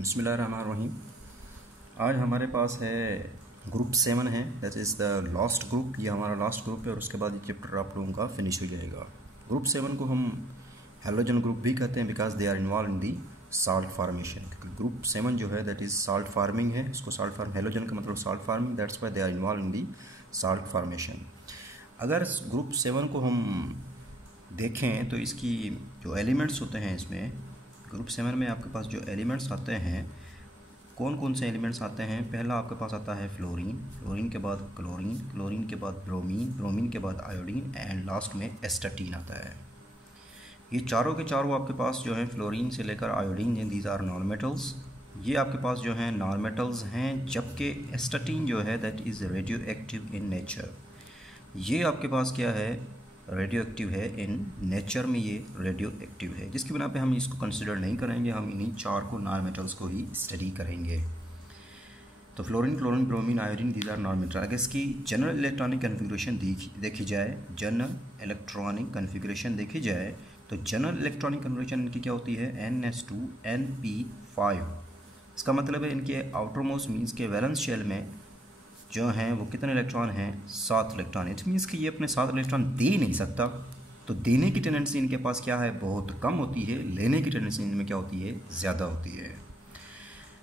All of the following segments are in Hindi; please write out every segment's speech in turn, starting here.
बिस्मिल्लाहिर्रहमानिर्रहीम। आज हमारे पास है ग्रुप 7 है, that is the last group. ये हमारा लास्ट ग्रुप है और उसके बाद ये चैप्टर आप लोगों का फिनिश हो जाएगा। ग्रुप 7 को हम हैलोजन ग्रुप भी कहते हैं because they are involved in the salt formation. क्योंकि ग्रुप 7 जो है दैट इज़ साल्ट फार्मिंग है, इसको साल्ट फार्म, हैलोजन का मतलब salt forming, that's why they are involved in the salt formation. अगर ग्रुप 7 को हम देखें तो इसकी जो एलिमेंट्स होते हैं, इसमें ग्रुप 7 में आपके पास जो एलिमेंट्स आते हैं, कौन कौन से एलिमेंट्स आते हैं? पहला आपके पास आता है फ्लोरीन, फ्लोरीन के बाद क्लोरीन, क्लोरीन के बाद ब्रोमीन, ब्रोमीन के बाद आयोडीन एंड लास्ट में एस्टाटीन आता है। ये चारों के चारों आपके पास जो है फ्लोरीन से लेकर आयोडीन है, दीज आर नॉन मेटल्स। ये आपके पास जो है नॉन मेटल्स हैं, जबकि एस्टाटीन जो है that is radio active in nature. ये आपके पास क्या है? रेडियो एक्टिव है इन नेचर में, ये रेडियो एक्टिव है, जिसकी बिना पे हम इसको कंसिडर नहीं करेंगे, हम इन्हीं चार को नॉन मेटल्स को ही स्टडी करेंगे। तो fluorine, chlorine, bromine, iodine, these are non metal. अगर इसकी जनरल इलेक्ट्रॉनिक कन्फिगरेशन देखी जाए, जनरल इलेक्ट्रॉनिक कन्फिगरेशन देखी जाए तो जनरल इलेक्ट्रॉनिक कन्फिगरेशन इनकी क्या होती है? NS2Np5। इसका मतलब है इनके आउटर मोस्ट मीन्स के वैलेंस शेल में जो हैं वो कितने इलेक्ट्रॉन हैं? 7 इलेक्ट्रॉन। इट मीन्स कि ये अपने 7 इलेक्ट्रॉन दे नहीं सकता, तो देने की टेंडेंसी इनके पास क्या है? बहुत कम होती है। लेने की टेंडेंसी इनमें क्या होती है? ज़्यादा होती है।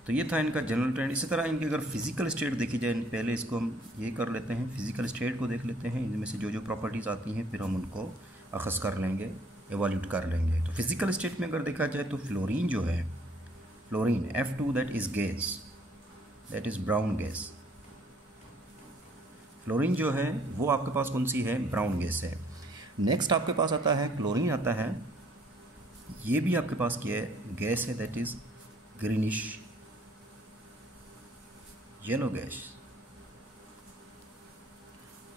तो ये था इनका जनरल ट्रेंड। इसी तरह इनकी अगर फिजिकल स्टेट देखी जाए, पहले इसको हम ये कर लेते हैं, फिजिकल स्टेट को देख लेते हैं, इनमें से जो जो प्रॉपर्टीज़ आती हैं फिर हम उनको अखज़ कर लेंगे, एवोल्यूट कर लेंगे। तो फिजिकल स्टेट में अगर देखा जाए तो फ्लोरीन जो है, fluorine F2 that is gas, that is brown gas. Fluorine जो है वो आपके पास कौन सी है? ब्राउन गैस है। नेक्स्ट आपके पास आता है क्लोरीन आता है, ये भी आपके पास क्या है? गैस है, that is greenish yellow gas.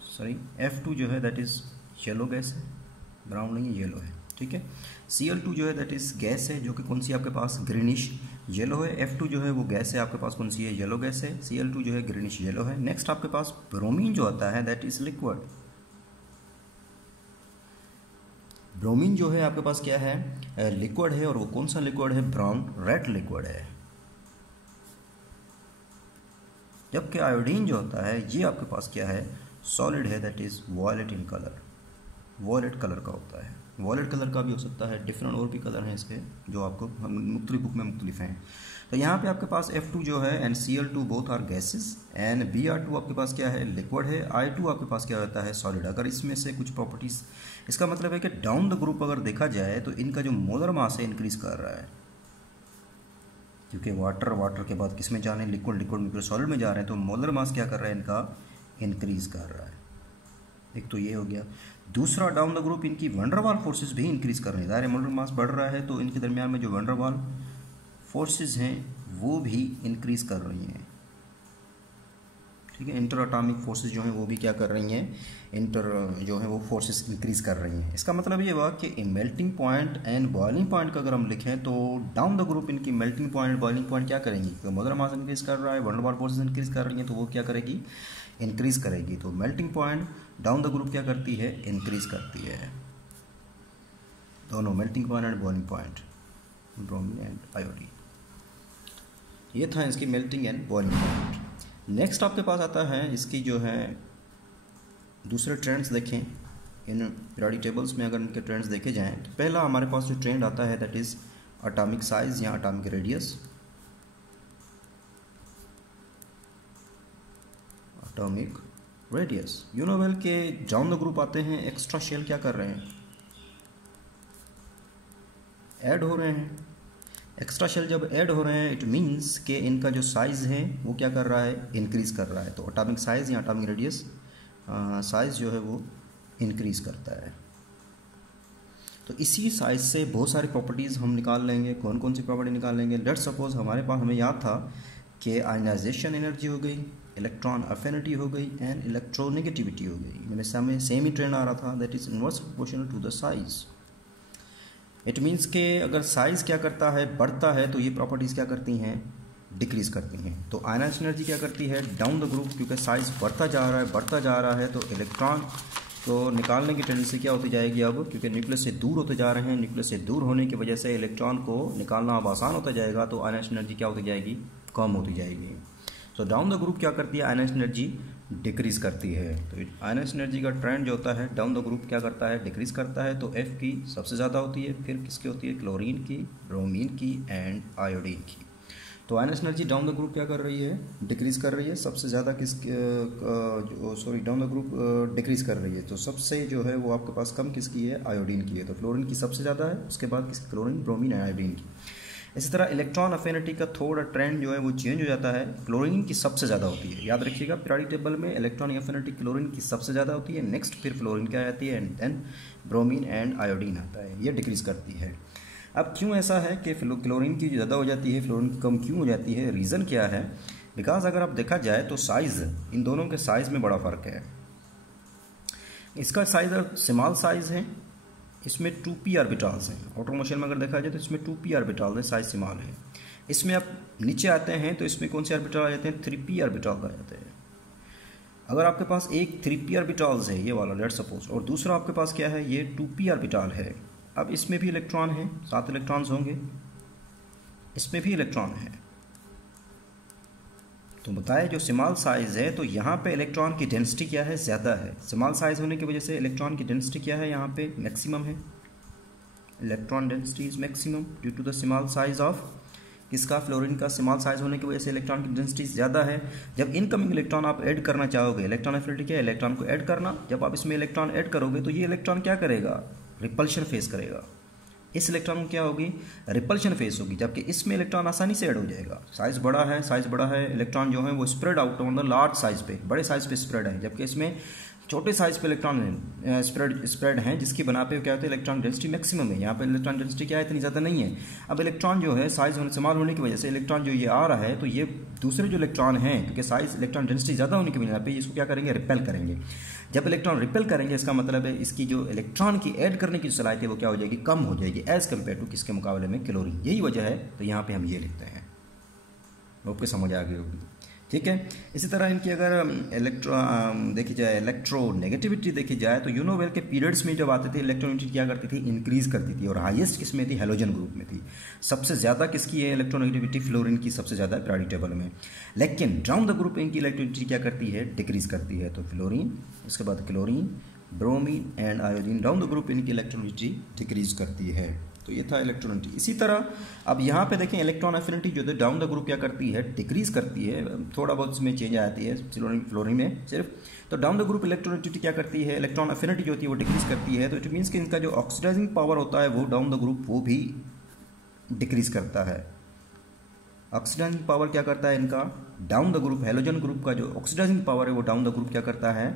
Sorry, F2 जो है दैट इज येलो गैस है, ब्राउन नहीं है, येलो है, ठीक है। Cl2 जो है दैट इज गैस है, जो कि कौन सी आपके पास? ग्रीनिश येलो है। F2 जो है वो गैस है, आपके पास कौन सी है? येलो गैस है। Cl2 जो है ग्रीनिश येलो है। नेक्स्ट आपके पास ब्रोमीन जो आता है दैट इज लिक्विड। ब्रोमीन जो है आपके पास क्या है? लिक्विड है, और वो कौन सा लिक्विड है? ब्राउन रेड लिक्विड है। जबकि आयोडीन जो होता है ये आपके पास क्या है? सॉलिड है, that is violet in colour, violet colour का होता है। वॉलेट कलर का भी हो सकता है, डिफरेंट और भी कलर हैं इसके जो आपको मुख्तलिफ बुक में मुख्तलिफ हैं। तो यहाँ पे आपके पास F2 जो है and Cl2 both are gases and Br2 आपके पास क्या है? लिक्विड है। I2 आपके पास क्या होता है? सॉलिड। अगर इसमें से कुछ प्रॉपर्टीज, इसका मतलब है कि डाउन द ग्रुप अगर देखा जाए तो इनका जो मोलर मास है इंक्रीज कर रहा है, क्योंकि वाटर के बाद किस में जा रहे हैं? लिक्विड सॉलिड में जा रहे हैं, तो मोलर मास क्या कर रहा है? इनका इंक्रीज कर रहा है। एक तो ये हो गया। दूसरा, डाउन द ग्रुप इनकी वंडरवाल फोर्सेस भी इंक्रीज कर रही है। ज़ाहिर है मोलर मास बढ़ रहा है तो इनके दरमियान में जो वंडरवाल फोर्सेस हैं वो भी इंक्रीज कर रही हैं, ठीक है। इंटर एटॉमिक फोर्सेस जो हैं वो भी क्या कर रही हैं? जो है वो फोर्सेस इंक्रीज कर रही हैं। इसका मतलब ये हुआ कि melting point and boiling point का अगर हम लिखें तो डाउन द ग्रुप इनकी मेल्टिंग पॉइंट, बॉइलिंग पॉइंट क्या करेंगी? तो मोलर मास इंक्रीज कर रहा है, वंडरवाल फोर्सेस इंक्रीज कर रही हैं, तो वो क्या करेगी? इंक्रीज करेगी। तो melting point down the group क्या करती है? इंक्रीज करती है। दोनों melting point and boiling point, bromine and iodine. ये था इसकी melting and boiling point. Next आपके पास आता है इसकी जो है दूसरे ट्रेंड्स देखें इन पीरियोडिक टेबल्स में। अगर इनके ट्रेंड्स देखे जाएं तो पहला हमारे पास जो ट्रेंड आता है दैट इज़ एटॉमिक साइज या atomic radius. Atomic radius, you know well के डाउन द ग्रुप आते हैं, एक्स्ट्रा शेल क्या कर रहे हैं? ऐड हो रहे हैं। एक्स्ट्रा शेल जब ऐड हो रहे हैं इट मीन्स कि इनका जो साइज़ है वो क्या कर रहा है? इंक्रीज़ कर रहा है। तो एटॉमिक साइज़ या एटॉमिक रेडियस, साइज़ जो है वो इंक्रीज़ करता है। तो इसी साइज़ से बहुत सारी प्रॉपर्टीज़ हम निकाल लेंगे। कौन कौन सी प्रॉपर्टी निकाल लेंगे? लेट्स सपोज हमारे पास, हमें याद था कि आयनाइजेशन एनर्जी हो गई, इलेक्ट्रॉन अफिनिटी हो गई एंड इलेक्ट्रोनेगेटिविटी हो गई। मेरे सामने सेम ही ट्रेंड आ रहा था, that is inverse proportional to the size. It means के अगर साइज़ क्या करता है? बढ़ता है, तो ये प्रॉपर्टीज़ क्या करती हैं? डिक्रीज करती हैं। तो आयनाइजेशन एनर्जी क्या करती है? डाउन द ग्रुप, क्योंकि साइज़ बढ़ता जा रहा है, तो इलेक्ट्रॉन तो निकालने की टेंडेंसी क्या होती जाएगी अब, क्योंकि न्यूक्लियस से दूर होते जा रहे हैं, न्यूक्लियस से दूर होने की वजह से इलेक्ट्रॉन को निकालना अब आसान होता जाएगा, तो आयनाइजेशन एनर्जी क्या होती जाएगी, कम होती जाएगी। तो डाउन द ग्रुप क्या करती है, आयनाइजेशन एनर्जी डिक्रीज करती है। तो आयनाइजेशन एनर्जी का ट्रेंड जो होता है डाउन द ग्रुप क्या करता है, डिक्रीज करता है। तो एफ की सबसे ज़्यादा होती है, फिर किसकी होती है, क्लोरीन की, ब्रोमीन की एंड आयोडीन की। तो ionization energy down the group क्या कर रही है, डिक्रीज कर रही है। सबसे ज़्यादा डाउन द ग्रुप डिक्रीज कर रही है। तो सबसे जो है वो आपके पास कम किसकी है, आयोडीन की है। तो फ्लोरीन की सबसे ज़्यादा है, उसके बाद किसकी, क्लोरीन, ब्रोमीन एंड आयोडीन की। इसी तरह इलेक्ट्रॉन अफिनिटी का थोड़ा ट्रेंड जो है वो चेंज हो जाता है, क्लोरीन की सबसे ज़्यादा होती है। याद रखिएगा पीरियोडिक टेबल में इलेक्ट्रॉन अफिनिटी क्लोरीन की सबसे ज़्यादा होती है, नेक्स्ट फिर फ्लोरीन क्या आती है, and then bromine and iodine आता है, ये डिक्रीज करती है। अब क्यों ऐसा है कि क्लोरीन की ज़्यादा हो जाती है, फ्लोरीन की कम क्यों हो जाती है, रीज़न क्या है? बिकॉज अगर आप देखा जाए तो साइज़, इन दोनों के साइज़ में बड़ा फ़र्क है। इसका साइज़ स्मॉल साइज़ है, इसमें 2p ऑर्बिटल्स हैं। आउटर मोशन में अगर देखा जाए तो इसमें 2p ऑर्बिटल्स है, साइज स्मॉल है। इसमें आप नीचे आते हैं तो इसमें कौन से ऑर्बिटल आ जाते हैं, 3p ऑर्बिटल आ जाते हैं। अगर आपके पास एक 3p ऑर्बिटल्स है ये वाला, लेट्स सपोज, और दूसरा आपके पास क्या है, ये 2p ऑर्बिटल है। अब इसमें भी इलेक्ट्रॉन है, 7 इलेक्ट्रॉन्स होंगे, इसमें भी इलेक्ट्रॉन है। तो बताए जो स्मॉल साइज़ है तो यहाँ पे इलेक्ट्रॉन की डेंसिटी क्या है, ज़्यादा है। स्मॉल साइज़ होने की वजह से इलेक्ट्रॉन की डेंसिटी क्या है, यहाँ पे मैक्सिमम है। Electron density is maximum due to the small size of किसका, फ्लोरीन का। स्मॉल साइज होने की वजह से इलेक्ट्रॉन की डेंसिटी ज़्यादा है। जब इनकमिंग इलेक्ट्रॉन आप ऐड करना चाहोगे, इलेक्ट्रॉन एफिनिटी क्या है, इलेक्ट्रॉन को ऐड करना। जब आप इसमें इलेक्ट्रॉन ऐड करोगे तो ये इलेक्ट्रॉन क्या करेगा, रिपल्शन फेस करेगा। इस इलेक्ट्रॉन में क्या होगी, रिपल्शन फेस होगी, जबकि इसमें इलेक्ट्रॉन आसानी से ऐड हो जाएगा। साइज बड़ा है, इलेक्ट्रॉन जो है वो spread out on the large size पे, बड़े साइज पे स्प्रेड है, जबकि इसमें छोटे साइज पे इलेक्ट्रॉन स्प्रेड हैं, जिसकी बना पे क्या होता है, इलेक्ट्रॉन डेंसिटी मैक्सिमम है। यहाँ पे इलेक्ट्रॉन डेंसिटी क्या है, इतनी ज़्यादा नहीं है। अब इलेक्ट्रॉन जो है साइज स्मॉल होने की वजह से इलेक्ट्रॉन जो ये आ रहा है, तो ये दूसरे जो इलेक्ट्रॉन हैं, क्योंकि साइज इलेक्ट्रॉन डेंसिटी ज़्यादा होने की वजह पे इसको क्या करेंगे, रिपेल करेंगे। जब इलेक्ट्रॉन रिपेल करेंगे इसका मतलब है इसकी जो इलेक्ट्रॉन की ऐड करने की सलाहियत है वो क्या हो जाएगी, कम हो जाएगी, एज कम्पेयर टू किसके मुकाबले में, क्लोरीन। यही वजह है, तो यहाँ पे हम ये लिखते हैं। आपको समझ आ गई होगी, ठीक है। इसी तरह इनकी अगर देखी जाए, इलेक्ट्रोनेगेटिविटी देखी जाए तो यूनोवेल के पीरियड्स में जब आते थे इलेक्ट्रोनेगेटिविटी क्या करती थी, इंक्रीज करती थी, और हाईएस्ट किस में थी, हेलोजन ग्रुप में थी। सबसे ज़्यादा किसकी है इलेक्ट्रोनेगेटिविटी, फ्लोरीन की सबसे ज़्यादा है पीरियोडिक टेबल में। लेकिन डाउन द ग्रुप इनकी इलेक्ट्रोनेगेटिविटी क्या करती है, डिक्रीज करती है। तो फ्लोरीन, उसके बाद chlorine, bromine and iodine, down the group इनकी इलेक्ट्रोनेगेटिविटी डिक्रीज करती है। तो ये था इलेक्ट्रोनेगेटिविटी। इसी तरह अब यहाँ पे देखें इलेक्ट्रॉन एफिनिटी जो है डाउन द ग्रुप क्या करती है, डिक्रीज करती है। थोड़ा बहुत इसमें चेंज आती है फ्लोरीन में सिर्फ। तो डाउन द ग्रुप इलेक्ट्रोनेगेटिविटी क्या करती है, इलेक्ट्रॉन एफिनिटी जो होती है वो डिक्रीज करती है। तो इट मीन्स कि इनका जो ऑक्सीडाइजिंग पावर होता है वो डाउन द ग्रुप वो भी डिक्रीज करता है। ऑक्सीडाइजिंग पावर क्या करता है इनका, down the group, halogen group का जो ऑक्सीडाइजिंग पावर है वो डाउन द ग्रुप क्या करता है,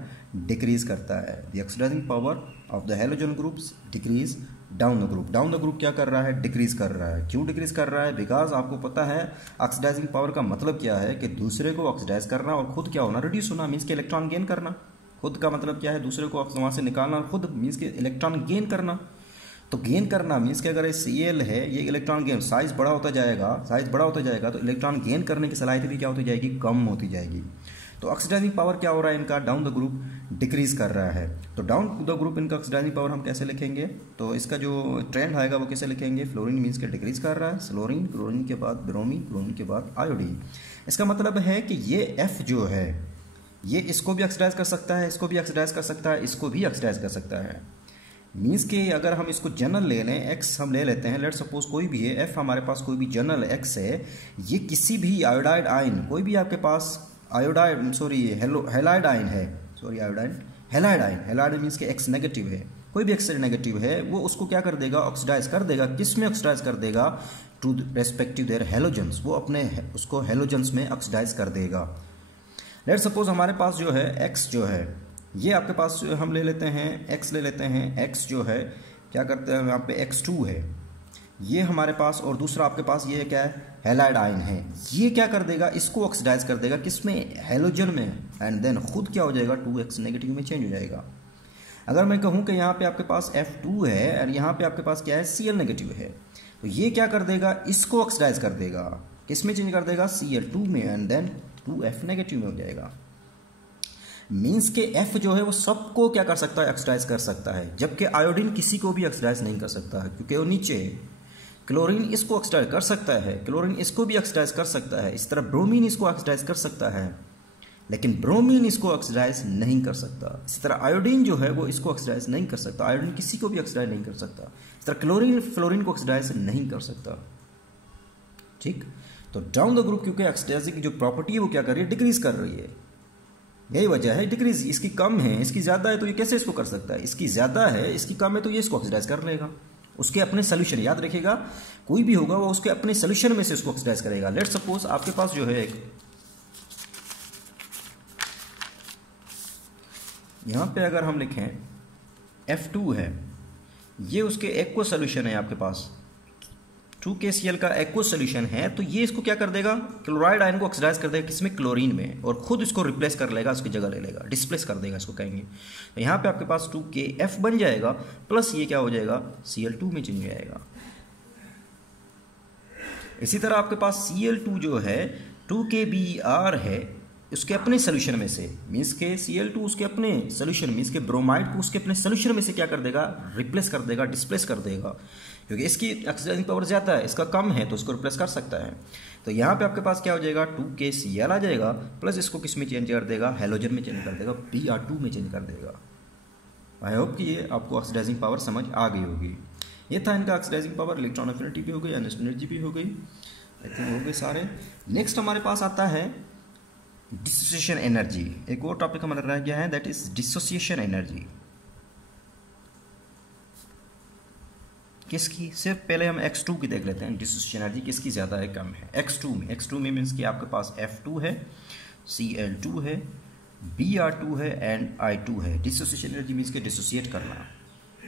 डिक्रीज करता है। The oxidizing power of the halogen groups decrease down the group. Down the group क्या कर रहा है, डिक्रीज कर रहा है। क्यों डिक्रीज कर रहा है, बिकॉज आपको पता है ऑक्सीडाइजिंग पावर का मतलब क्या है, कि दूसरे को ऑक्सीडाइज करना और खुद क्या होना, रिड्यूस होना, मीन्स के इलेक्ट्रॉन गेन करना। खुद का मतलब क्या है, दूसरे को वहाँ से निकालना, और खुद मीन्स के इलेक्ट्रॉन गेन करना। तो गेन करना मीन्स कि अगर Cl है, ये इलेक्ट्रॉन गेन, साइज बड़ा होता जाएगा, तो इलेक्ट्रॉन गेन करने की सलाहियत भी क्या होती जाएगी, कम होती जाएगी। तो ऑक्सीडाइजिंग पावर क्या हो रहा है इनका, डाउन द ग्रुप डिक्रीज कर रहा है। तो डाउन द ग्रुप इनका ऑक्सीडाइजिंग पावर हम कैसे लिखेंगे, तो इसका जो ट्रेंड आएगा वो कैसे लिखेंगे, फ्लोरीन मीन्स के डिक्रीज कर रहा है, फ्लोरीन, क्लोरीन के बाद ब्रोमीन, ब्रोमीन के बाद आयोडीन। इसका मतलब है कि ये F जो है ये इसको भी ऑक्सीडाइज कर सकता है, इसको भी ऑक्सीडाइज कर सकता है, इसको भी ऑक्सीडाइज कर सकता है। मीन्स कि अगर हम इसको जनरल ले लें, एक्स हम ले लेते हैं, लेट सपोज कोई भी है, एफ हमारे पास कोई भी जनरल एक्स है, ये किसी भी आयोडाइड आयन, कोई भी आपके पास हेलाइड आयन है, हेलाइड आयन मीन्स कि एक्स नेगेटिव है, कोई भी एक्स नेगेटिव है, वो उसको क्या कर देगा, ऑक्सीडाइज कर देगा। किस में ऑक्सीडाइज कर देगा, टू रेस्पेक्टिव देयर हेलोजेंस, वो अपने उसको हेलोजेंस में ऑक्सीडाइज कर देगा। लेट सपोज हमारे पास जो है एक्स जो है, ये आपके पास हम ले लेते हैं, एक्स ले लेते हैं, एक्स जो है क्या करते हैं यहाँ पे X2 है ये हमारे पास, और दूसरा आपके पास ये क्या है, हेलाइड आयन है। ये क्या कर देगा, इसको ऑक्सीडाइज कर देगा, किसमें, हेलोजन में, एंड देन खुद क्या हो जाएगा, 2x नेगेटिव में चेंज हो जाएगा। अगर मैं कहूँ कि यहाँ पे आपके पास F2 है और यहाँ पे आपके पास क्या है, Cl नेगेटिव है, तो ये क्या कर देगा, इसको ऑक्सीडाइज कर देगा, किस में चेंज कर देगा, Cl2 में, एंड देन 2F नेगेटिव में हो जाएगा। मीन्स के F जो है वो सबको क्या कर सकता है, ऑक्सीडाइज कर सकता है, जबकि आयोडीन किसी को भी ऑक्सीडाइज नहीं कर सकता है क्योंकि वो नीचे है। क्लोरीन इसको ऑक्सीडाइज कर सकता है, क्लोरीन इसको भी ऑक्सीडाइज कर सकता है, इस तरह ब्रोमीन इसको ऑक्सीडाइज कर सकता है, लेकिन ब्रोमीन इसको ऑक्सीडाइज नहीं कर सकता। इसी तरह आयोडीन जो है वो इसको ऑक्सीडाइज नहीं कर सकता, आयोडीन किसी को भी ऑक्सीडाइज नहीं कर सकता। इस तरह क्लोरीन फ्लोरीन को ऑक्सीडाइज नहीं कर सकता। ठीक, तो डाउन द ग्रुप क्योंकि ऑक्सीडाइजिंग जो प्रॉपर्टी है वो क्या कर रही है, डिक्रीज कर रही है। यही वजह है डिक्रीज, इसकी कम है इसकी ज्यादा है तो ये कैसे इसको कर सकता है, इसकी ज्यादा है इसकी कम है तो ये इसको ऑक्सीडाइज कर लेगा। उसके अपने सोल्यूशन, याद रखिएगा कोई भी होगा वो उसके अपने सोल्यूशन में से उसको ऑक्सीडाइज करेगा। लेट्स सपोज आपके पास जो है एक यहां पे अगर हम लिखें F2 है, ये उसके एक्व सोल्यूशन है, आपके पास 2KCl का एक्व सोल्यूशन है, तो ये इसको क्या कर देगा, क्लोराइड आयन को ऑक्सीडाइज कर देगा किसमें, क्लोरीन में, और खुद इसको रिप्लेस कर लेगा, उसकी जगह ले लेगा, डिस्प्लेस कर देगा इसको कहेंगे। तो यहाँ पे आपके पास 2KF बन जाएगा, प्लस ये क्या हो जाएगा, Cl2 में चेंज हो जाएगा। इसी तरह आपके पास Cl2 जो है 2KBr है, उसके अपने सोल्यूशन में से, मीन्स के Cl2 उसके अपने सोल्यूशन मीन्स के ब्रोमाइड को उसके अपने सोल्यूशन में से क्या कर देगा, रिप्लेस कर देगा, डिस्प्लेस कर देगा, क्योंकि इसकी ऑक्सीडाइजिंग पावर ज़्यादा है, इसका कम है तो इसको रिप्लेस कर सकता है। तो यहाँ पे आपके पास क्या हो जाएगा, 2KCl आ जाएगा, प्लस इसको किस में चेंज कर देगा, हेलोजन में चेंज कर देगा, Br2 में चेंज कर देगा। आई होप कि ये आपको ऑक्सीडाइजिंग पावर समझ आ गई होगी। ये था इनका ऑक्सीडाइजिंग पावर, इलेक्ट्रॉन एफिनिटी भी हो गई, एनर्जी भी हो गई, आई थिंक हो गए सारे। नेक्स्ट हमारे पास आता है डिसोसिएशन एनर्जी। एक और टॉपिक हमारा रह गया है, दैट इज डिसोसिएशन एनर्जी। किसकी, सिर्फ पहले हम X2 की देख लेते हैं, डिसोसिएशन एनर्जी किसकी ज़्यादा है कम है। X2 में मीन्स कि आपके पास F2 है, Cl2 है, Br2 है एंड I2 है। डिसोसिएशन एनर्जी मीन्स कि डिसोसिएट करना,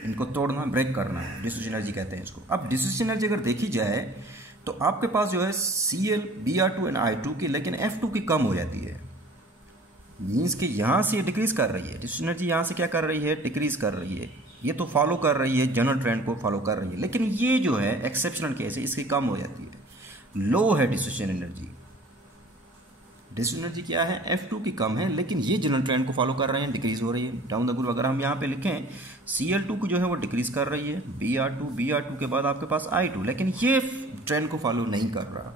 इनको तोड़ना, ब्रेक करना, डिसोसिएशन एनर्जी कहते हैं इसको। अब डिसोसिएशन एनर्जी अगर देखी जाए तो आपके पास जो है Cl, Br2 एंड I2 की, लेकिन F2 की कम हो जाती है, मीन्स कि यहाँ से डिक्रीज कर रही है डिसोसिएशन एनर्जी, यहाँ से क्या कर रही है, डिक्रीज कर रही है। ये तो फॉलो कर रही है, जनरल ट्रेंड को फॉलो कर रही है, लेकिन ये जो है एक्सेप्शनल केस है, इसकी कम हो जाती है, लो है डिसोसिएशन एनर्जी। डिसोसिएशन एनर्जी क्या है, F2 की कम है, लेकिन ये जनरल ट्रेंड को फॉलो कर रहे हैं, डिक्रीज हो रही है डाउन द ग्रुप। अगर हम यहाँ पे लिखें Cl2 की जो है वो डिक्रीज कर रही है, Br2 के बाद आपके पास I2, लेकिन ये ट्रेंड को फॉलो नहीं कर रहा।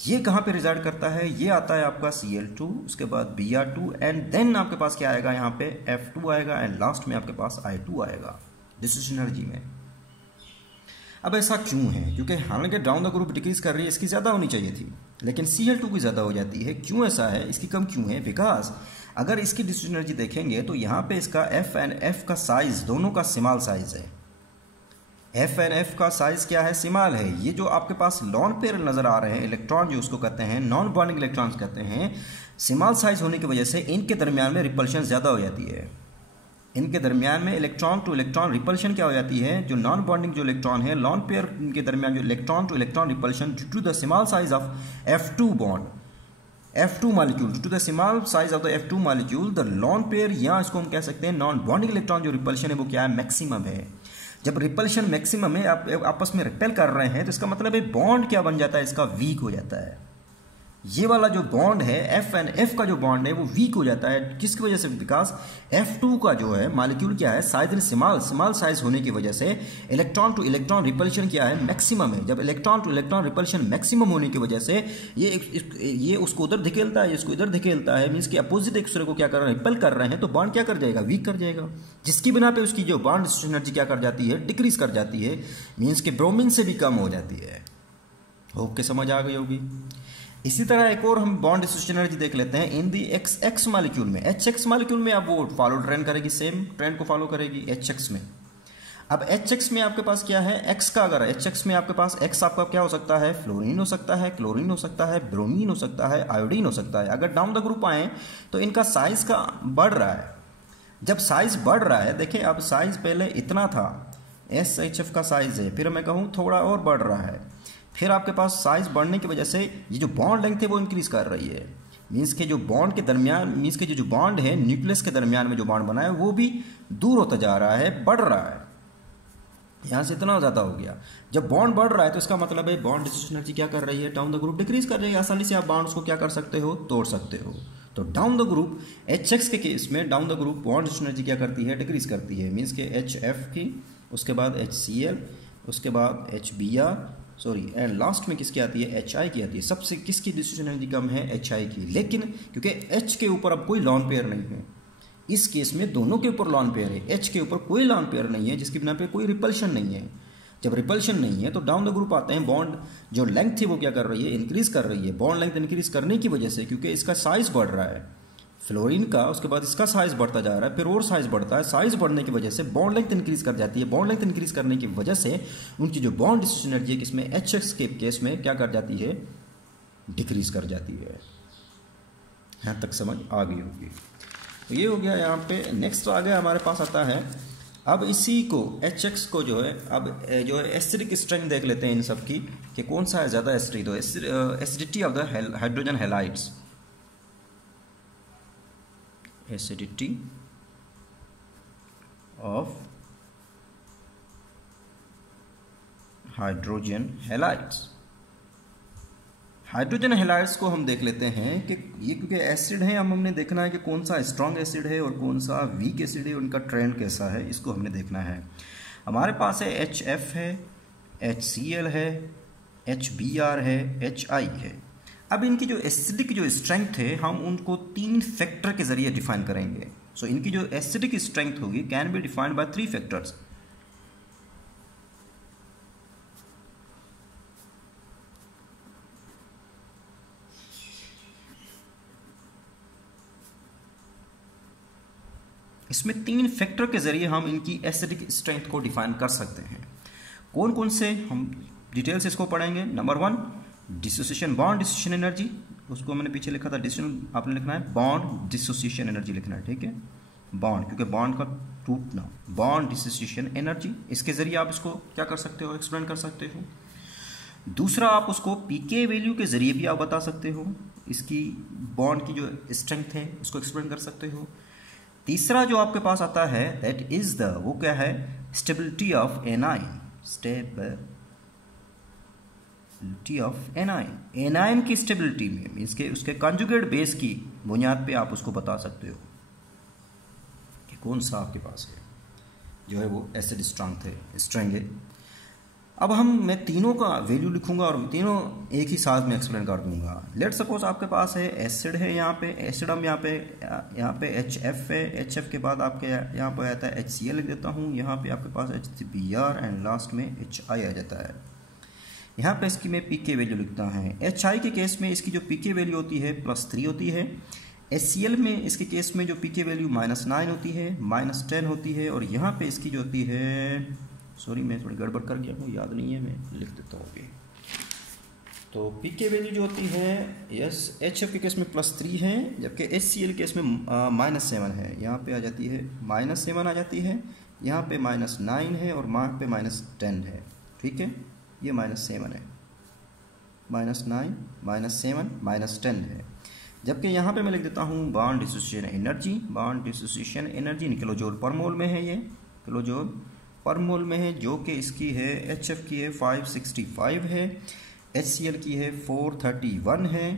ये कहाँ पे रिजल्ट करता है, ये आता है आपका Cl2, उसके बाद Br2 एंड देन आपके पास क्या आएगा, यहाँ पे F2 आएगा एंड लास्ट में आपके पास I2 आएगा डिसोसिएशन एनर्जी में। अब ऐसा क्यों है, क्योंकि हालांकि डाउन द ग्रुप डिक्रीज कर रही है, इसकी ज़्यादा होनी चाहिए थी, लेकिन Cl2 की ज़्यादा हो जाती है। क्यों ऐसा है, इसकी कम क्यों है, बिकॉज अगर इसकी डिसोसिएशन एनर्जी देखेंगे तो यहाँ पे इसका F एंड F का साइज दोनों का स्मॉल साइज है। F एंड F का साइज क्या है, स्मॉल है। ये जो आपके पास लॉन पेयर नजर आ रहे हैं, इलेक्ट्रॉन जो उसको कहते हैं, नॉन बॉन्डिंग इलेक्ट्रॉन्स कहते हैं, स्मॉल साइज होने की वजह से इनके दरमियान में रिपल्शन ज़्यादा हो जाती है। इनके दरमियान में इलेक्ट्रॉन टू इलेक्ट्रॉन रिपल्शन क्या हो जाती है, जो नॉन बॉन्डिंग जो इलेक्ट्रॉन है, लॉन पेयर के दरमियान जो electron to electron repulsion due to the small size of F2 bond, F2 molecule, due to the small size of the F2 molecule, the lone pair, या इसको हम कह सकते हैं नॉन बॉन्डिंग इलेक्ट्रॉन जो रिपल्शन है वो क्या है, मैक्सिमम है। जब रिपल्शन मैक्सिमम है, आप आपस में रिपेल कर रहे हैं, तो इसका मतलब है बॉन्ड क्या बन जाता है, इसका वीक हो जाता है। ये वाला जो बॉन्ड है F एंड F का जो बॉन्ड है वो वीक हो जाता है, किसकी वजह से, बिकॉज F2 का जो है मॉलिक्यूल क्या है, साइज स्मॉल साइज होने की वजह से इलेक्ट्रॉन टू इलेक्ट्रॉन रिपल्शन क्या है, मैक्सिमम है। जब electron to electron repulsion maximum होने की वजह से ये उसको उधर धकेलता है, इसको इधर धकेलता है, मीन्स कि अपोजिट एक दूसरे को क्या कर रहे हैं, रिपेल कर रहे हैं, तो बॉन्ड क्या कर जाएगा, वीक कर जाएगा, जिसकी बिना पे उसकी जो बॉन्ड एनर्जी क्या कर जाती है, डिक्रीज कर जाती है, मीन्स कि ब्रोमीन से भी कम हो जाती है। होप के समझ आ गई होगी। इसी तरह एक और हम बॉन्ड डिसोसिएशन एनर्जी देख लेते हैं इन दी XX मॉलिक्यूल में। HX मॉलिक्यूल में अब वो फॉलो ट्रेंड करेगी, सेम ट्रेंड को फॉलो करेगी HX में। अब HX में आपके पास क्या है, X का अगर HX में आपके पास X आपका क्या हो सकता है, फ्लोरीन हो सकता है, क्लोरीन हो सकता है, ब्रोमीन हो सकता है, आयोडीन हो सकता है। अगर डाउन द ग्रुप आए तो इनका साइज का बढ़ रहा है। जब साइज बढ़ रहा है, देखिए अब साइज पहले इतना था, SHF का साइज है, फिर मैं कहूँ थोड़ा और बढ़ रहा है, फिर आपके पास साइज बढ़ने की वजह से ये जो बॉन्ड लेंथ है वो इंक्रीज कर रही है, मीन्स के जो बॉन्ड के दरमियान, मीन्स के जो बॉन्ड है न्यूक्लियस के दरमियान में जो बॉन्ड बना है वो भी दूर होता जा रहा है, बढ़ रहा है, यहाँ से इतना ज़्यादा हो गया। जब बॉन्ड बढ़ रहा है तो इसका मतलब है बॉन्ड डिसोसिएशन एनर्जी क्या कर रही है, डाउन द ग्रुप डिक्रीज कर रही है। आसानी से आप बॉन्ड्स को क्या कर सकते हो, तोड़ सकते हो। तो डाउन द ग्रुप HX के केस में down the group bond energy क्या करती है, डिक्रीज करती है। मीन्स के HF की, उसके बाद HCl, उसके बाद HBr, सॉरी, एंड लास्ट में किसकी आती है, HI की आती है। सबसे किसकी डिस्ट्रीब्यूशन एनर्जी कम है, HI की। लेकिन क्योंकि H के ऊपर अब कोई लॉन पेयर नहीं है, इस केस में दोनों के ऊपर लॉन पेयर है, H के ऊपर कोई लॉन पेयर नहीं है, जिसकी बिना पे कोई रिपल्शन नहीं है। जब रिपल्शन नहीं है तो डाउन द ग्रुप आते हैं, बॉन्ड जो लेंथ है वो क्या कर रही है, इंक्रीज कर रही है। बॉन्ड लेंथ इंक्रीज करने की वजह से, क्योंकि इसका साइज बढ़ रहा है फ्लोरीन का, उसके बाद इसका साइज बढ़ता जा रहा है, फिर और साइज बढ़ता है। साइज बढ़ने की वजह से बॉन्ड लेंथ इंक्रीज कर जाती है। बॉन्ड लेंथ इंक्रीज करने की वजह से उनकी जो बॉन्ड डिस्ट्रीब्यूशन एनर्जी है किसमें, HX के केस में क्या कर जाती है, डिक्रीज कर जाती है। यहाँ तक समझ आ गई होगी। तो ये हो गया यहाँ पे। नेक्स्ट आगे हमारे पास आता है, अब इसी को HX को जो है, अब जो है एसिडिक स्ट्रेंथ देख लेते हैं इन सब की, कि कौन सा है ज़्यादा एसिडिक। तो acidity of the hydrogen halides, acidity of hydrogen halides. Hydrogen halides को हम देख लेते हैं कि ये क्योंकि एसिड है, अब हमने देखना है कि कौन सा स्ट्रॉन्ग एसिड है और कौन सा वीक एसिड है, उनका ट्रेंड कैसा है, इसको हमने देखना है। हमारे पास है HF है, HCl है, HBr है, HI है। अब इनकी जो एसिडिक जो स्ट्रेंथ है, हम उनको 3 फैक्टर के जरिए डिफाइन करेंगे। सो इनकी जो एसिडिक स्ट्रेंथ होगी can be defined by 3 factors. इसमें 3 फैक्टर के जरिए हम इनकी एसिडिक स्ट्रेंथ को डिफाइन कर सकते हैं। कौन कौन से, हम डिटेल से इसको पढ़ेंगे। Number 1, dissociation, bond dissociation energy, उसको मैंने पीछे लिखा था डिसोसिएशन, आपने लिखना है बॉन्ड डिसोसिएशन एनर्जी लिखना है, ठीक है। बॉन्ड, क्योंकि बॉन्ड का टूटना, बॉन्ड डिसोसिएशन एनर्जी, इसके जरिए आप इसको क्या कर सकते हो, एक्सप्लेन कर सकते हो। दूसरा, आप उसको पीके वैल्यू के जरिए भी आप बता सकते हो, इसकी बॉन्ड की जो स्ट्रेंथ है उसको एक्सप्लेन कर सकते हो। तीसरा जो आपके पास आता है दैट इज द, वो क्या है, stability of anion, stability of anion, A9 की स्टेबिलिटी में, मीन्स के उसके कंजुगेट बेस की बुनियाद पे आप उसको बता सकते हो कि कौन सा आपके पास है जो है वो एसिड स्ट्रेंथ है। अब मैं तीनों का वैल्यू लिखूंगा और तीनों एक ही साथ में एक्सप्लेन कर दूंगा। लेट सपोज आपके पास है एसिड है, यहाँ पे एसिड, हम यहाँ पे HF है, HF के बाद आपके यहाँ पे आता है HCl लिख देता हूँ, यहाँ पे आपके पास HBr एंड लास्ट में HI आ जाता है। यहाँ पे इसकी मैं पीके वैल्यू लिखता हूँ। HI के केस में इसकी जो पीके वैल्यू होती है +3 होती है। HCl में इसके केस में जो पीके वैल्यू -9 होती है, -10 होती है। और यहाँ पे इसकी जो होती है, सॉरी मैं थोड़ी गड़बड़ कर गया हूँ, याद नहीं है, मैं लिख देता हूँ अभी। तो पीके वैल्यू जो होती है, यस, HF के केस में +3 है, जबकि HCl केस में -7 है। यहाँ पे आ जाती है -7 आ जाती है, यहाँ पे -9 है और वहाँ पे -10 है, ठीक है। ये -7 है, -9, -7, -10 है। जबकि यहाँ पे मैं लिख देता हूँ bond dissociation energy, bond dissociation energy kilojoule पर मोल में है, ये किलोजूल पर मोल में है, जो कि इसकी है, HF की है 565 है, HCl की है 431 है,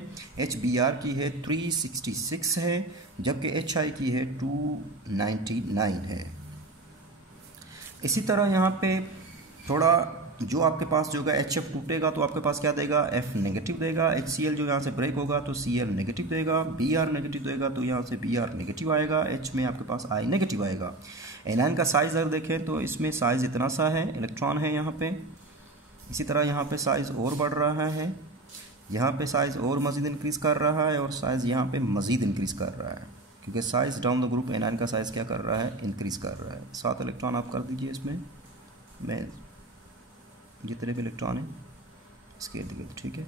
HBr की है 366 है, जबकि HI की है 299 है। इसी तरह यहाँ पे थोड़ा जो आपके पास जो होगा, HF टूटेगा तो आपके पास क्या देगा, F नेगेटिव देगा। HCl जो यहाँ से ब्रेक होगा तो Cl नेगेटिव देगा। Br नेगेटिव देगा तो यहाँ से Br नेगेटिव आएगा। H में आपके पास I नेगेटिव आएगा। एनाइन का साइज अगर देखें तो इसमें साइज इतना सा है, इलेक्ट्रॉन है यहाँ पे। इसी तरह यहाँ पे साइज और बढ़ रहा है, यहाँ पे साइज और मज़ीद इंक्रीज कर रहा है, और साइज यहाँ पे मज़ीद इंक्रीज कर रहा है, क्योंकि size down the group A9 का साइज क्या कर रहा है, इंक्रीज कर रहा है। 7 इलेक्ट्रॉन आप कर दीजिए इसमें, मैं जितने भी इलेक्ट्रॉन हैं इसके इर्द गिर्द, ठीक है।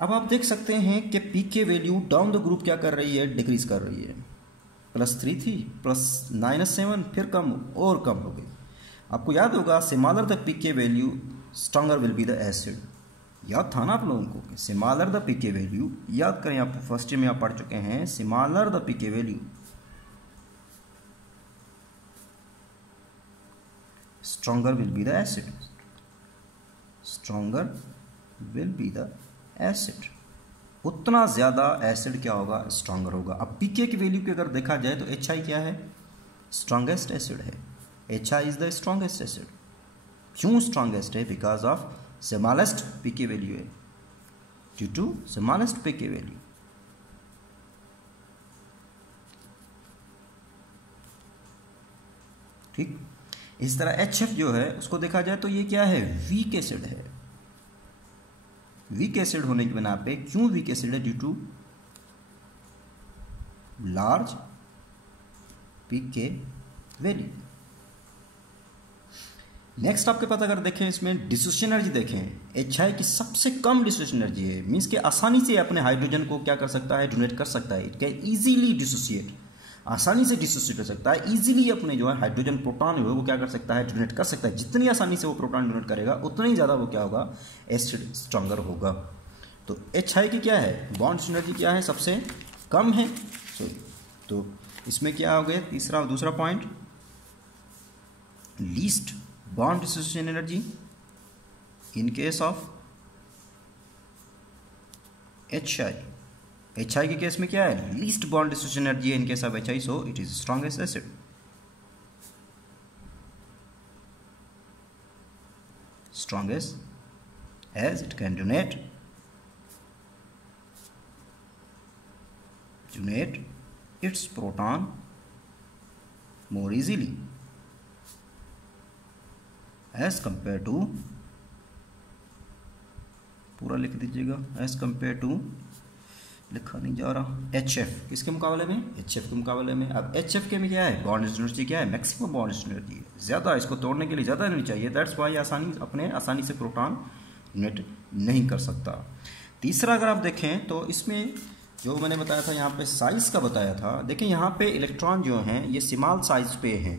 अब आप देख सकते हैं कि पीके वैल्यू डाउन द ग्रुप क्या कर रही है, डिक्रीज कर रही है। +3 थी, +7, फिर कम और कम हो गई। आपको याद होगा, smaller the pK value stronger will be the acid. याद था ना आप लोगों को कि स्मॉलर द पीके वैल्यू, याद करें, आप फर्स्ट ईयर में आप पढ़ चुके हैं, smaller the pK value stronger will be the acid, stronger will be the acid. उतना ज़्यादा एसिड क्या होगा, स्ट्रॉन्गर होगा। अब pK की वैल्यू की अगर देखा जाए तो HI क्या है, स्ट्रॉन्गेस्ट एसिड है। HI is the strongest acid. क्यों स्ट्रॉन्गेस्ट है, because of smallest pK value है, due to smallest pK value. ठीक, इस तरह HF जो है उसको देखा जाए तो ये क्या है, वीक एसिड है। वीक एसिड होने की बिना पे, क्यों वीक एसिड है, due to large pK value. Next आपके पास अगर देखें इसमें डिसोसिएशन एनर्जी देखें, HI की सबसे कम डिसोसिएशन एनर्जी है, मीन्स कि आसानी से अपने हाइड्रोजन को क्या कर सकता है, डोनेट कर सकता है। इट कैन इजीली डिसोसिएट, आसानी से डिसोसिएट हो सकता है। इजीली अपने जो है हाइड्रोजन प्रोटॉन है वो क्या कर सकता है, डोनेट कर सकता है। जितनी आसानी से वो प्रोटॉन डोनेट करेगा उतना ही ज़्यादा वो क्या होगा, एसिड स्ट्रॉन्गर होगा। तो HI की क्या है, बॉन्ड एनर्जी क्या है, सबसे कम है। तो इसमें क्या हो गया, दूसरा point, least bond dissociation energy in case of HI। HI के केस में क्या है, लीस्ट बॉन्ड डिसोसिएशन एनर्जी है in case of HI, so it is strongest acid. Strongest as it can donate its proton more easily as compared to, पूरा लिख दीजिएगा, as compared to, लिखा नहीं जा रहा, HF किसके मुकाबले में, HF के मुकाबले में। अब HF के में क्या है, बॉन्ड एनर्जी क्या है, मैक्सिमम बॉन्ड एनर्जी है, ज़्यादा, इसको तोड़ने के लिए ज़्यादा नहीं चाहिए। दैट्स वाई आसानी से प्रोटॉन डोनेट नहीं कर सकता। तीसरा अगर आप देखें तो इसमें जो मैंने बताया था यहाँ पे साइज का बताया था, देखें यहाँ पे इलेक्ट्रॉन जो हैं ये स्मॉल साइज पे हैं।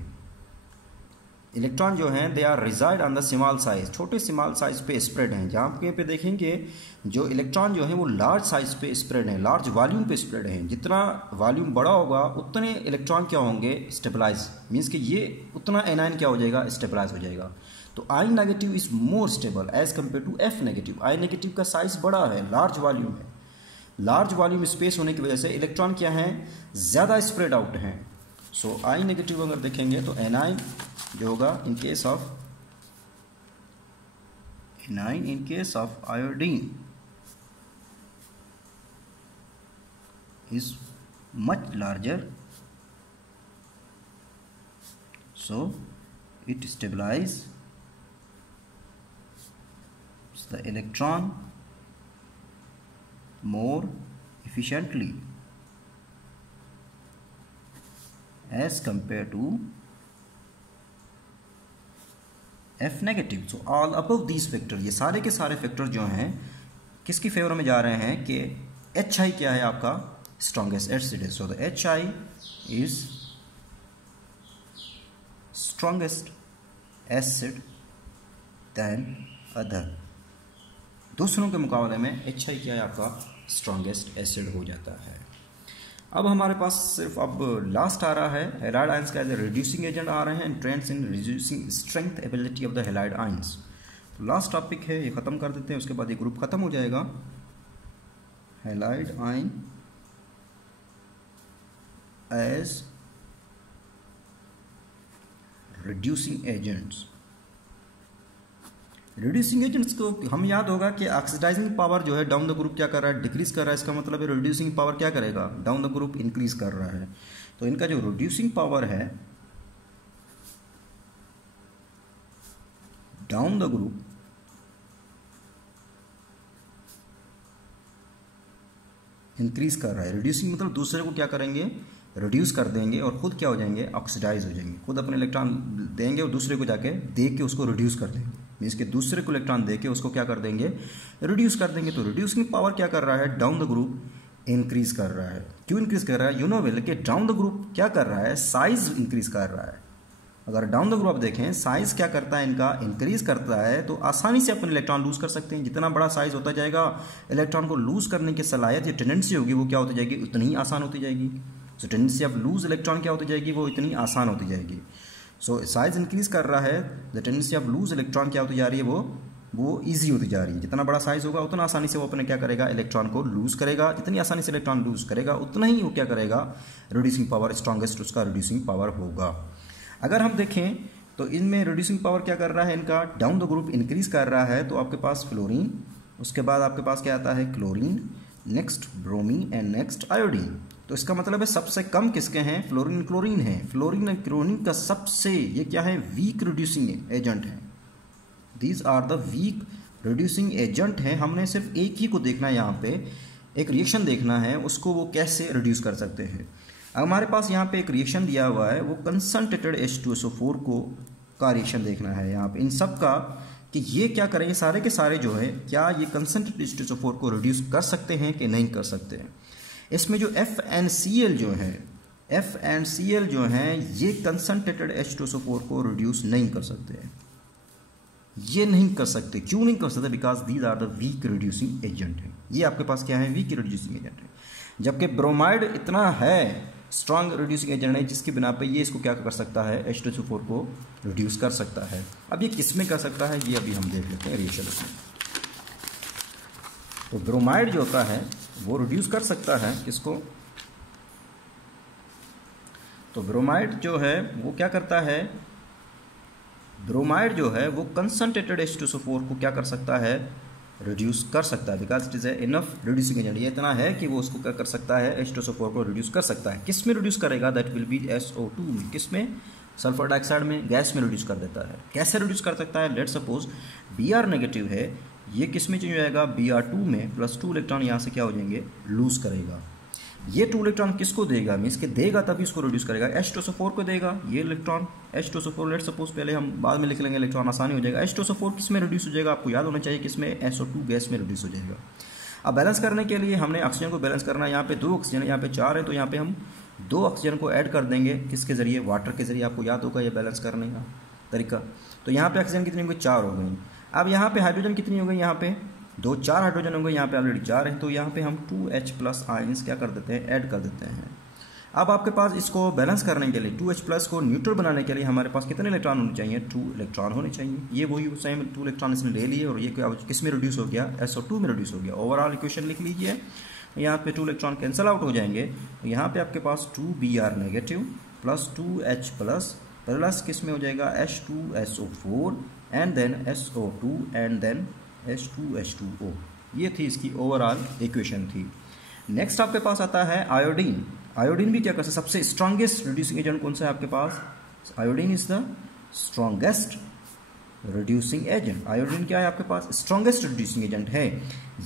इलेक्ट्रॉन जो हैं they are resided on the small size, छोटे स्मॉल साइज पे स्प्रेड हैं। जहाँ पे देखेंगे जो इलेक्ट्रॉन जो है वो लार्ज साइज पे स्प्रेड हैं, लार्ज वॉल्यूम पे स्प्रेड हैं। जितना वॉल्यूम बड़ा होगा उतने इलेक्ट्रॉन क्या होंगे, स्टेबलाइज, मीन्स कि ये उतना एनायन क्या हो जाएगा, स्टेबलाइज हो जाएगा। तो I negative is more stable as compare to F negative. I negative का साइज बड़ा है, लार्ज वॉल्यूम है, लार्ज वॉल्यूम स्पेस होने की वजह से इलेक्ट्रॉन क्या हैं, ज़्यादा स्प्रेड आउट हैं। सो I नेगेटिव अगर देखेंगे तो एनाइन जो होगा in case of iodine is much larger, so it stabilize the electron more efficiently as compared to F negative. So all above these factor, ये सारे के सारे फैक्टर जो हैं किसकी फेवर में जा रहे हैं कि HI क्या है आपका, स्ट्रॉन्गेस्ट एसिड है। So the HI is strongest acid than other. दूसरों के मुकाबले में HI क्या है आपका, स्ट्रॉन्गेस्ट एसिड हो जाता है। अब हमारे पास सिर्फ अब लास्ट आ रहा है, हैलाइड आयंस का एज ए रिड्यूसिंग एजेंट आ रहे हैं, trends in reducing strength ability of the halide ions. तो लास्ट टॉपिक है, ये ख़त्म कर देते हैं, उसके बाद ये ग्रुप ख़त्म हो जाएगा। Halide ion as reducing agents. Reducing agents को हम याद होगा कि ऑक्सीडाइजिंग पावर जो है डाउन द ग्रुप क्या कर रहा है, डिक्रीज कर रहा है। इसका मतलब है रिड्यूसिंग पावर क्या करेगा, डाउन द ग्रुप इंक्रीज कर रहा है। तो इनका जो रिड्यूसिंग पावर है डाउन द ग्रुप इंक्रीज कर रहा है। रिड्यूसिंग मतलब दूसरे को क्या करेंगे, रिड्यूस कर देंगे और खुद क्या हो जाएंगे, ऑक्सीडाइज हो जाएंगे। खुद अपने इलेक्ट्रॉन देंगे और दूसरे को जाके दे के उसको रिड्यूस कर देंगे, मीन्स कि दूसरे को इलेक्ट्रॉन दे के उसको क्या कर देंगे, रिड्यूस कर देंगे। तो रिड्यूसिंग पावर क्या कर रहा है, डाउन द ग्रुप इंक्रीज कर रहा है। क्यों इंक्रीज कर रहा है, यू नो वेल कि डाउन द ग्रुप क्या कर रहा है, साइज इंक्रीज कर रहा है। अगर डाउन द ग्रुप आप देखें साइज क्या करता है, इनका इंक्रीज करता है, तो आसानी से अपन इलेक्ट्रॉन लूज कर सकते हैं। जितना बड़ा साइज होता जाएगा इलेक्ट्रॉन को लूज करने की सलाहियत या टेंडेंसी होगी वो क्या होती जाएगी, उतनी ही आसान होती जाएगी। सो टेंडेंसी ऑफ लूज इलेक्ट्रॉन क्या होती जाएगी, वो इतनी आसान होती जाएगी। सो साइज इंक्रीज कर रहा है, the tendency of loose electron क्या होती जा रही है, वो वो ईजी होती जा रही है। जितना बड़ा साइज होगा उतना आसानी से वो अपने क्या करेगा, इलेक्ट्रॉन को लूज़ करेगा। जितनी आसानी से इलेक्ट्रॉन लूज़ करेगा उतना ही वो क्या करेगा, रिड्यूसिंग पावर स्ट्रॉन्गेस्ट उसका रिड्यूसिंग पावर होगा। अगर हम देखें तो इनमें रिड्यूसिंग पावर क्या कर रहा है, इनका डाउन द ग्रुप इंक्रीज कर रहा है। तो आपके पास फ्लोरीन, उसके बाद आपके पास क्या आता है, chlorine, next bromine and next iodine. तो इसका मतलब है सबसे कम किसके हैं, फ्लोरीन क्लोरीन है। फ्लोरीन और क्लोरीन का सबसे ये क्या है, वीक रिड्यूसिंग एजेंट है। These are the weak reducing agent हैं। हमने सिर्फ एक ही को देखना है, यहाँ पे एक रिएक्शन देखना है, उसको वो कैसे रिड्यूस कर सकते हैं। हमारे पास यहाँ पे एक रिएक्शन दिया हुआ है, वो कंसंट्रेटेड H2SO4 को का रिएक्शन देखना है यहाँ पे इन सब का, कि ये क्या करेंगे, सारे के सारे जो है क्या ये कंसंट्रेटेड H2SO4 को रिड्यूस कर सकते हैं कि नहीं कर सकते हैं। इसमें जो FnCl जो है, FnCl जो है ये कंसंट्रेटेड H2SO4 को रिड्यूस नहीं कर सकते हैं। ये नहीं कर सकते, क्यों नहीं कर सकते, because these are the weak reducing agent है। ये आपके पास क्या है, वीक रिड्यूसिंग एजेंट है। जबकि ब्रोमाइड इतना है स्ट्रॉन्ग रिड्यूसिंग एजेंट है, जिसकी बिना पे ये इसको क्या कर सकता है, H2SO4 को रिड्यूस कर सकता है। अब ये किस में कर सकता है, ये अभी हम देख लेते हैं रिएक्शन में। तो ब्रोमाइड जो होता है वो रिड्यूस कर सकता है किसको, तो ब्रोमाइड जो है वो क्या करता है, ब्रोमाइड जो है वो कंसंट्रेटेड H2SO4 को क्या कर सकता है, रिड्यूस कर सकता है, because it is enough reducing agent. ये इतना है कि वो उसको क्या कर सकता है, H2SO4 को रिड्यूस कर सकता है। किस में रिड्यूस करेगा, दैट विल बी SO2 में, किस में, सल्फर डाइऑक्साइड में, गैस में रिड्यूस कर देता है। कैसे रिड्यूस कर सकता है, लेट सपोज Br नेगेटिव है, ये किस में चेंज हो जाएगा, Br2 में, प्लस 2 इलेक्ट्रॉन यहाँ से क्या हो जाएंगे, लूज करेगा। ये 2 इलेक्ट्रॉन किसको देगा, मीन्स के देगा तभी इसको रिड्यूस करेगा, H2SO4 को देगा। ये इलेक्ट्रॉन H2SO4 लेट सपोज, पहले हम बाद में लिख लेंगे, इलेक्ट्रॉन आसानी हो जाएगा। H2SO4 किस में रिड्यूस हो जाएगा, आपको याद होना चाहिए किस में, SO2 गैस में रिड्यूस हो जाएगा। अब बैलेंस करने के लिए हमने ऑक्सीजन को बैलेंस करना है। यहाँ पे 2 ऑक्सीजन है, यहाँ पे 4 है, तो यहाँ पे हम 2 ऑक्सीजन को ऐड कर देंगे, किसके जरिए, वाटर के जरिए। आपको याद होगा ये बैलेंस करने का तरीका। तो यहाँ पे ऑक्सीजन कितनी हो गई, 4 हो गई। अब यहाँ पे हाइड्रोजन कितनी हो गई, यहाँ पे 4 हाइड्रोजन होंगे, यहाँ पे ऑलरेडी 4 हैं, तो यहाँ पे हम 2H+ आयंस क्या कर देते हैं, ऐड कर देते हैं। अब आपके पास इसको बैलेंस करने के लिए 2H+ को न्यूट्रल बनाने के लिए हमारे पास कितने इलेक्ट्रॉन होने चाहिए, 2 इलेक्ट्रॉन होने चाहिए। ये वही सेम 2 इलेक्ट्रॉन इसने ले लिए और ये किस में रिड्यूस हो गया, SO2 में रिड्यूस हो गया। ओवरऑल इक्वेशन लिख लीजिए, यहाँ पे 2 इलेक्ट्रॉन कैंसिल आउट हो जाएंगे, तो यहाँ पे आपके पास 2Br negative plus 2H+ plus किस में हो जाएगा, H2SO4 and then SO2 and then H2H2O। ये थी इसकी ओवरऑल इक्वेशन थी। नेक्स्ट आपके पास आता है आयोडीन। आयोडीन भी क्या कर सकते, सबसे स्ट्रॉन्गेस्ट रिड्यूसिंग एजेंट कौन सा है आपके पास, iodine is the strongest reducing agent. Iodine क्या है आपके पास, स्ट्रॉन्गेस्ट रिड्यूसिंग एजेंट है।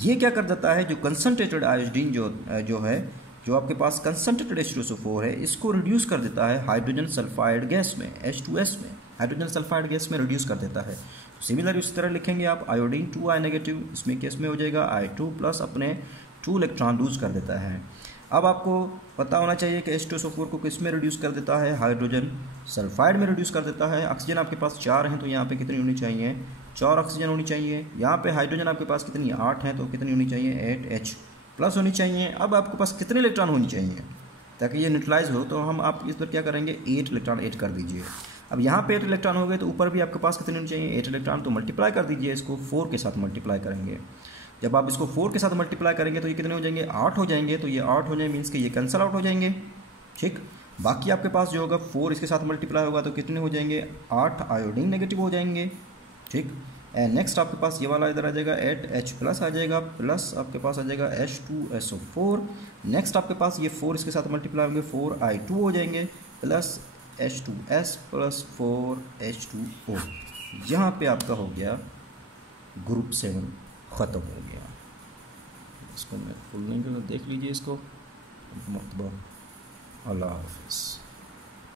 ये क्या कर देता है, जो कंसंट्रेटेड आयोडीन जो है, जो आपके पास कंसंट्रेटेड H2SO4 है, इसको रिड्यूस कर देता है हाइड्रोजन सल्फाइड गैस में, H2S में, हाइड्रोजन सल्फाइड गैस में रिड्यूस कर देता है। सिमिलर इस तरह लिखेंगे आप, आयोडीन 2I नेगेटिव, इसमें केस में हो जाएगा I2 प्लस अपने 2 इलेक्ट्रॉन लूज कर देता है। अब आपको पता होना चाहिए कि H2SO4 को किस में रिड्यूस कर देता है, हाइड्रोजन सल्फाइड में रिड्यूस कर देता है। ऑक्सीजन आपके पास 4 हैं, तो यहाँ पे कितनी होनी चाहिए, 4 ऑक्सीजन होनी चाहिए। यहाँ पे हाइड्रोजन आपके पास कितनी 8 है, तो कितनी होनी चाहिए, 8H+ होनी चाहिए। अब आपके पास कितने इलेक्ट्रॉन होनी चाहिए ताकि ये न्यूट्रलाइज हो, तो हम आप इस पर क्या करेंगे, 8 इलेक्ट्रॉन ऐड कर दीजिए। अब यहाँ पे 8 इलेक्ट्रॉन हो गए, तो ऊपर भी आपके पास कितने होने चाहिए, 8 इलेक्ट्रॉन, तो मल्टीप्लाई कर दीजिए इसको, 4 के साथ मल्टीप्लाई करेंगे। जब आप इसको 4 के साथ मल्टीप्लाई करेंगे तो ये कितने हो जाएंगे, 8 हो जाएंगे। तो ये 8 हो जाए मीन्स कि ये कैंसल आउट हो जाएंगे, ठीक। बाकी आपके पास जो होगा 4 इसके साथ मल्टीप्लाई होगा तो कितने हो जाएंगे, 8 आयोडीन नेगेटिव हो जाएंगे, ठीक। एंड नेक्स्ट आपके पास ये वाला इधर आ जाएगा, 8H+ आ जाएगा, प्लस आपके पास आ जाएगा H2SO4। नेक्स्ट आपके पास ये 4 इसके साथ मल्टीप्लाई होंगे, 4I2 हो जाएंगे, प्लस H2S प्लस 4H2O। यहाँ पे आपका हो गया ग्रुप 7 ख़त्म हो गया। इसको मैं फुल नहीं करना, देख लीजिए इसको। अल्लाह हाफ़िज़।